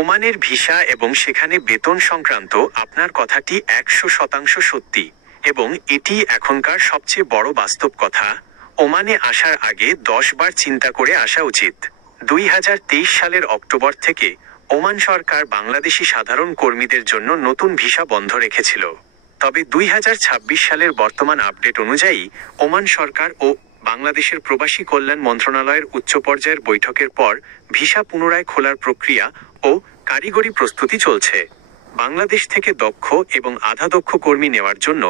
ওমানের ভিসা এবং সেখানে বেতন সংক্রান্ত আপনার কথাটি 100% সত্যি, এবং এটি এখনকার সবচেয়ে বড় বাস্তব কথা। ওমানে আসার আগে 10 বার চিন্তা করে আসা উচিত। 2023 সালের অক্টোবর থেকে ওমান সরকার বাংলাদেশি সাধারণ কর্মীদের জন্য নতুন ভিসা বন্ধ রেখেছিল। তবে 2026 সালের বর্তমান আপডেট অনুযায়ী ওমান সরকার ও বাংলাদেশের প্রবাসী কল্যাণ মন্ত্রণালয়ের উচ্চ পর্যায়ের বৈঠকের পর ভিসা পুনরায় খোলার প্রক্রিয়া ও কারিগরি প্রস্তুতি চলছে। বাংলাদেশ থেকে দক্ষ এবং আধা দক্ষ কর্মী নেওয়ার জন্য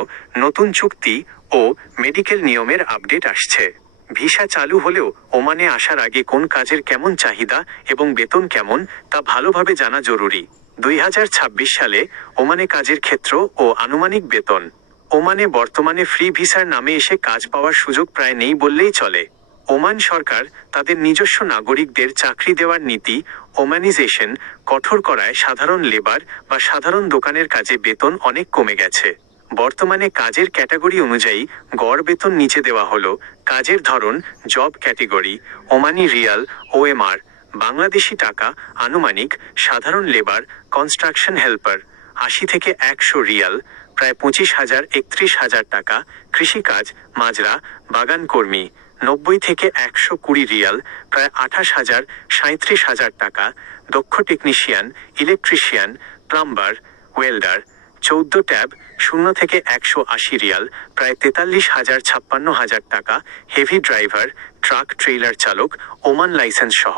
নতুন চুক্তি ও মেডিকেল নিয়মের আপডেট আসছে। ভিসা চালু হলেও ওমানে আসার আগে কোন কাজের কেমন চাহিদা এবং বেতন কেমন তা ভালোভাবে জানা জরুরি। 2026 সালে ওমানে কাজের ক্ষেত্র ও আনুমানিক বেতন। ওমানে বর্তমানে ফ্রি ভিসার নামে এসে কাজ পাওয়ার সুযোগ প্রায় নেই বললেই চলে। ওমান সরকার তাদের নিজস্ব নাগরিকদের চাকরি দেওয়ার নীতি ওমানিজেশন কঠোর করায় সাধারণ লেবার বা সাধারণ দোকানের কাজে বেতন অনেক কমে গেছে। বর্তমানে কাজের ক্যাটাগরি অনুযায়ী গড় বেতন নিচে দেওয়া হলো। কাজের ধরন, job category, Omani Real, OMR, Bangladeshi টাকা, আনুমানিক, সাধারণ লেবার, কনস্ট্রাকশন হেল্পার 80 থেকে 100 রিয়াল, প্রায় 25,000 31,000 টাকা, কৃষিকাজ, মাজরা, বাগান কর্মী 90 থেকে 120 রিয়াল, প্রায় 28,000 37,000 টাকা, দক্ষ technician, electrician, plumber, welder 14 tab 0 থেকে 180 রিয়াল, প্রায় 43,000 56,000 টাকা, হেভি ড্রাইভার, ট্রাক ট্রেইলার চালক, ওমান লাইসেন্স সহ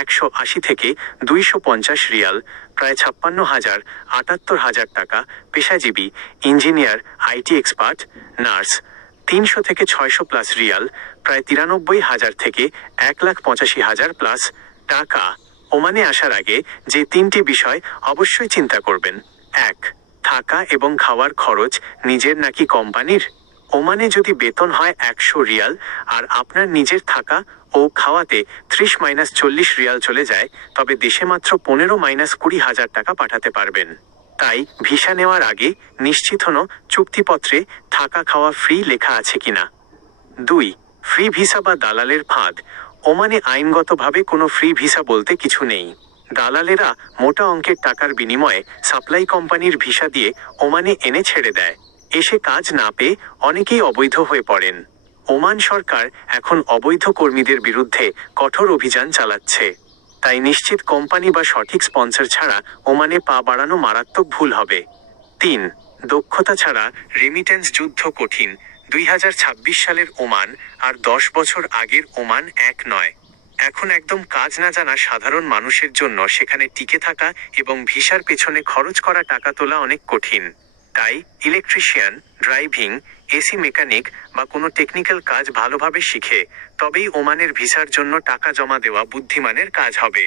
180 থেকে 250 রিয়াল, প্রায় 56,000 78,000 টাকা, পেশাজীবী, ইঞ্জিনিয়ার, আইটি এক্সপার্ট, নার্স 300 থেকে 600 প্লাস রিয়াল, প্রায় 93,000 থেকে 1,85,000 প্লাস টাকা। ওমানে আসার আগে যে 3টি বিষয় অবশ্যই চিন্তা করবেন। 1. থাকা এবং খাওয়ার খরচ নিজের নাকি কোম্পানির? ওমানে যদি বেতন হয় 100 রিয়াল আর আপনার নিজের থাকা ও খাওয়াতে 30-40 রিয়াল চলে যায়, তবে দেশে মাত্র 15-20,000 টাকা পাঠাতে পারবেন। তাই ভিসা নেওয়ার আগে নিশ্চিত হন চুক্তিপত্রে থাকা খাওয়া ফ্রি লেখা আছে কিনা। 2. ফ্রি ভিসা বা দালালের ফাঁদ। ওমানে আইনগতভাবে কোনো ফ্রি ভিসা বলতে কিছু নেই। দালালেরা মোটা অঙ্কের টাকার বিনিময়ে সাপ্লাই কোম্পানির ভিসা দিয়ে ওমানে এনে ছেড়ে দেয়। এসে কাজ না পেয়ে অনেকেই অবৈধ হয়ে পড়েন। ওমান সরকার এখন অবৈধ কর্মীদের বিরুদ্ধে কঠোর অভিযান চালাচ্ছে। তাই নিশ্চিত কোম্পানি বা সঠিক স্পন্সর ছাড়া ওমানে পা বাড়ানো মারাত্মক ভুল হবে। 3. দক্ষতা ছাড়া রেমিটেন্স যুদ্ধ কঠিন। 2026 সালের ওমান আর 10 বছর আগের ওমান এক নয়। এখন একদম কাজ না জানা সাধারণ মানুষের জন্য সেখানে টিকে থাকা এবং ভিসার পেছনে খরচ করা টাকা তোলা অনেক কঠিন। তাই ইলেকট্রিশিয়ান, ড্রাইভিং, এসি মেকানিক বা কোনো টেকনিক্যাল কাজ ভালোভাবে শিখে তবেই ওমানের ভিসার জন্য টাকা জমা দেওয়া বুদ্ধিমানের কাজ হবে।